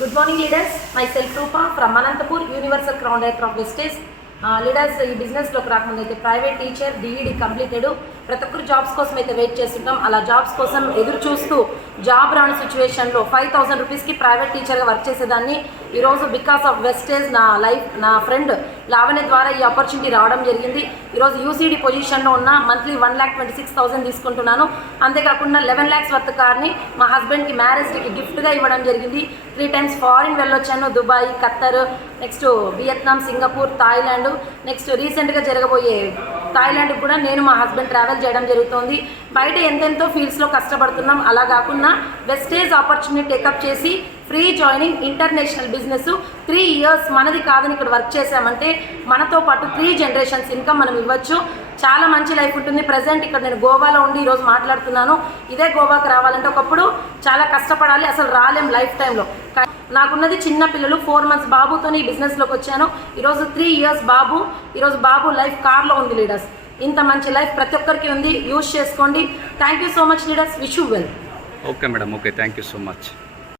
Good morning leaders, myself Rupa from Anantapur, Universal Crown Director of Vestige. Leaders ఈ బిజినెస్లోకి రాకముందు అయితే private teacher DEd completed ప్రతి ఒక్కరు jobs కోసం అయితే వెయిట్ చేస్తుంటాం. అలా జాబ్స్ కోసం ఎదురు చూస్తూ జాబ్ రాని సిచ్యువేషన్లో 5,000 రూపీస్కి ప్రైవేట్ టీచర్గా వర్క్ చేసేదాన్ని. ఈరోజు బికాస్ ఆఫ్ వెస్టేజ్ నా ఫ్రెండ్ లావణ్య ద్వారా ఈ ఆపర్చునిటీ రావడం జరిగింది. ఈరోజు యూసీడీ పొజిషన్లో ఉన్న మంత్లీ 1,26,000 తీసుకుంటున్నాను. అంతేకాకుండా 11 lakhs వర్త్ కార్ని మా హస్బెండ్కి మ్యారేజ్కి గిఫ్ట్గా ఇవ్వడం జరిగింది. 3 times ఫారిన్ వెళ్ళొచ్చాను, Dubai, Qatar, next Vietnam, Singapore, Thailand, next రీసెంట్గా జరగబోయే థాయిలాండ్కి కూడా నేను మా హస్బెండ్ ట్రావెల్ చేయడం జరుగుతుంది. బయట ఎంతెంతో ఫీల్డ్స్లో కష్టపడుతున్నాం. అలా కాకుండా వెస్టేజ్ ఆపర్చునిటీ టేకప్ చేసి free joining international business 3 years మనది కాదని ఇక్కడ వర్క్ చేసామంటే మనతో పాటు 3 generations ఇన్కమ్ మనం ఇవ్వచ్చు. చాలా మంచి లైఫ్ ఉంటుంది. ప్రజెంట్ ఇక్కడ నేను గోవాలో ఉండి ఈరోజు మాట్లాడుతున్నాను. ఇదే గోవాకి రావాలంటే ఒకప్పుడు చాలా కష్టపడాలి, అసలు రాలేం లైఫ్ టైంలో. నాకున్నది చిన్న పిల్లలు, 4 months బాబుతో ఈ బిజినెస్లోకి వచ్చాను. ఈరోజు 3 years బాబు, ఈరోజు బాబు లైఫ్ కార్లో ఉంది లీడర్స్. ఇంత మంచి లైఫ్ ప్రతి ఒక్కరికి ఉంది, యూజ్ చేసుకోండి. Thank you so much leaders, wish you well. Okay madam, okay, thank you so much.